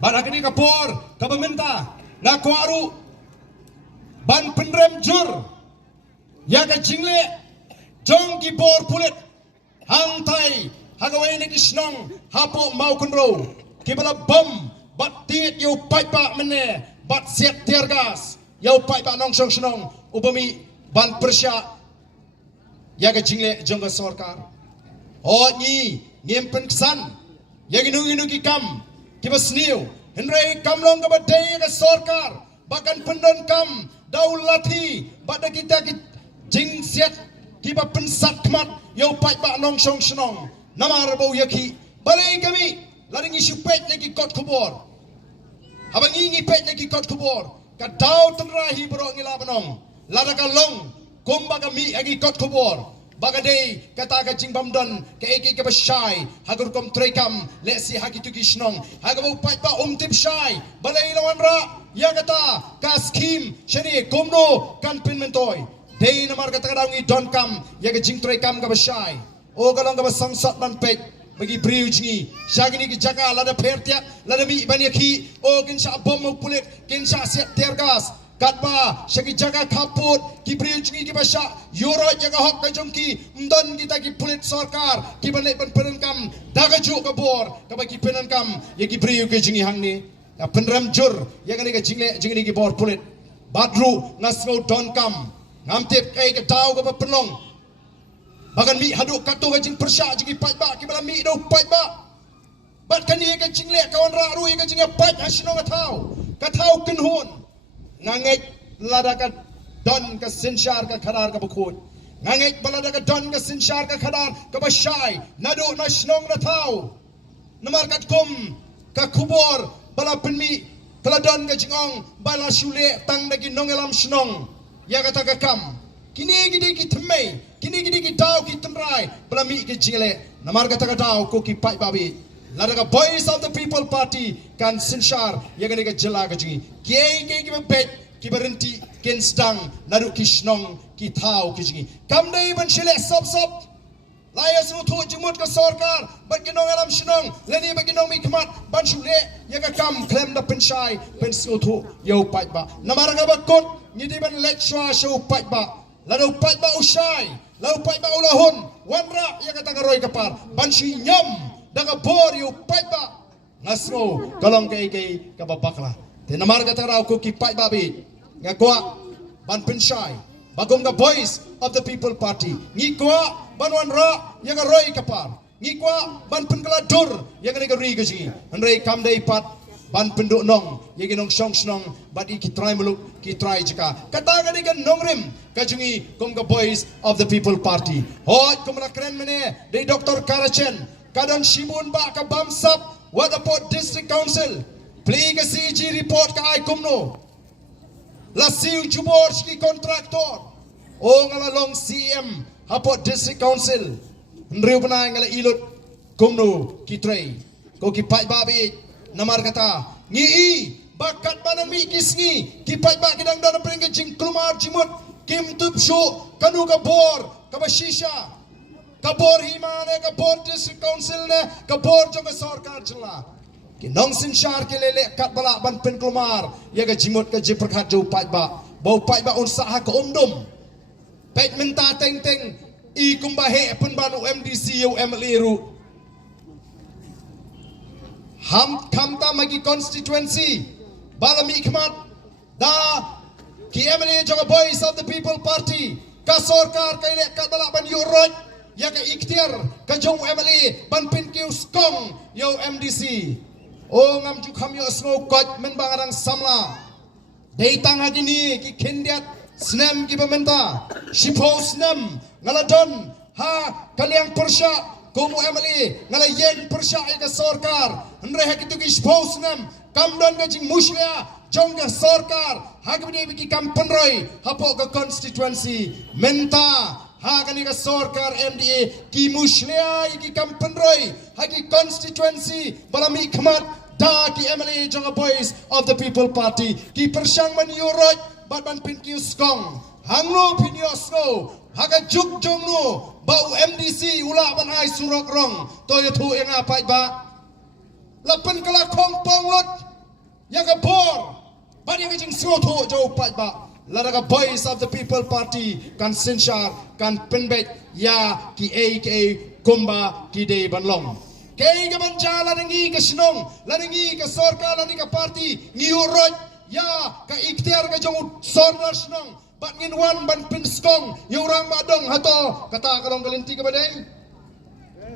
Barakini kapor, kapaminta, nakwaru, ban pendrem jur, yaga jingle, jong kipor pulit, hantai, hagawai ni kisnong, hapo mau kunro, kibala bom, bat tiit yu paipa mene, bat siap tiargas, yu paipa nong song senong, upami ban persya, yaga jingle jong ka sorkar. Oh ni, ngimpen kesan, yaga nungi kam, kibas niu, henrei kam long ka badai ka sorkar, bahkan pendon kam, daulati, pada kita jing siat, kiba pensat kemat, yau paipa nong song senong, nama rabau yaki, balai kami, laring isu pet lagi kot kubor, habang ingi pet lagi kot kubor, kadau tenrahi bro ngila banong, lada kalong, kumba kami lagi kot kubor. Bagadei kata ka jing bamdon ka eki ka basyai hagur kom trekam lesi hakitu kisnong hagabu paipa tip syai balai lawan ra ya kata ka skim shani komno kan pin mentoy dei namar kata kadangi don kam ya ka jing trekam ka basyai o galong ka basangsat man pek bagi bridge ni syagini ki jaka lada pertia lada mi banyaki o kinsa bom pulit kinsa siap tergas katba syagi jaga kaput ki bridge ki basha yoro jaga hok ka jongki ndon kita ki pulit sarkar ki banai penperenkam daga ju ka bor ka bagi penankam ye ki bridge ki jingi hangni ya penram jur ya kan ka jingi ki bor pulit badru ngasgo don kam ngamtip kai ka tau ka penlong bagan mi haduk katu ka jing persya jingi paiba ki bala mi do paiba bat kan ye ka jingle kawan ra ru ye ka jingi paip hasno ka tau kinhun ngangek lada ka don ka sinshar ka khadar ka bukut ngangek balada ka don ka sinshar ka khadar ka basyai nadu na snong na tau namar kat kum ka kubor bala penmi kala don ka jingong bala shule tang dagi nongelam snong ya kata ka kam kini gidi ki thmei kini gidi ki tau ki temrai bala mi ki jingle namar kata ka tau ko ki pai babi lada ka voice of the people party kan sinshar ya gani ka jela ka jingi kiai ki bet ki berhenti ken stang nadu kisnong ki thau ki jingi kam dei ban shile sop layas nu thu jimut ka sarkar ban kinong alam shnong leni ba kinong mi khmat ban shule ya ka kam klem da penshai pen su thu yo pai ba namara ka bakot ni di ban let shwa shu pai ba ladu pai ba usai ladu pai ba ulahun wanra ya ka tagaroi kapar ban shi nyam daga bor yu paiba ngasro kalong kay kababakla tinamar ka taraw ko ki paiba bi nga kwa ban penshai bagong ka voice of the people party ngi kwa ban wanra ya ka roi kapar ngi kwa ban penkaladur ya ka ri ka ji anrei kam dei pat ban penduk nong ya ki nong song snong bat ki try muluk ki try jika kata ka ni kan nongrim ka jungi kom ka voice of the people party hoi kumra kren mene dei Dr. Karachen kadang Shimun ba ka bamsap Wadaport District Council play ka CG report ka ay kumno lasiw jubor ki kontraktor o ngalalong CM Hapot District Council nriw panay ngala ilot kumno ki tray ko ki pai babi namar kata ngi bakat banami kisngi ki pai ba kidang dana pring jing klumar jimut kim tup shu kanu ka bor ka bashisha kabor himane kabor district council ne kabor jo ka sarkar chla ki nong sin shar ke lele kat bala ban pen klumar ya ga jimut ka je prakhat jo pai ba bo pai ba usaha ka umdum pet minta teng i kumba he pen banu MDC u MLA ru ham kamta magi constituency balami khmat da ki MLA jo voice of the people party ka sarkar kai le kat bala ban yuroj ya ka ikhtiar ka jong MLA ban pin kiu skong yo MDC o ngam ju kham yo sno kot men bangarang samla dei tang agini ki khendiat snem ki bamenta shipo snem ngaladon ha kaliang persya komu MLA ngala yen persya ka sarkar nre ha kitu ki shipo snem kamdon ka jing muslia jong ka sarkar hagni ki kampanroi hapo ka constituency menta ha kani ka sarkar MDA ki muslia ki kampanroi hagi constituency balami khmat da ki MLA jong a voice of the people party ki persyang man yuroj bat ban pin ki skong hangno pin yosno haga juk jong no bau MDC ula ban ai surok rong to yo thu enga pai ba lapan kala kong ponglot yang ke bor bani ke jing sroto jauh pat ba laraga voice of the people party kan sinshar kan penbet ya ki aka kumba ki de banlong kay ka banja laningi ka sinong laningi ka sorka laningi ka party niurot ya ka ikhtiar ka jong sorna sinong bat nginwan ban pinskong yurang madong hato kata kalong galinti ka badeng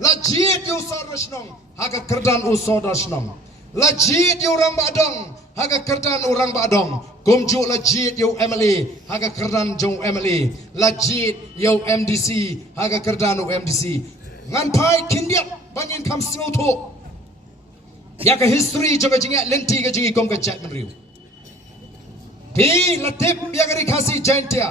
lajit yu sorna sinong haga kerdan u sorna sinong lajit yu orang badong haga kerdan orang badong kumju lajit yu MLA haga kerdan jong MLA lajit yu MDC haga kerdan u MDC ngan pai kindiat bangin kam snoto ya ka history joga jinga lenti ka jingi kom ka chat menriu pi latip ya ka rikasi jaintia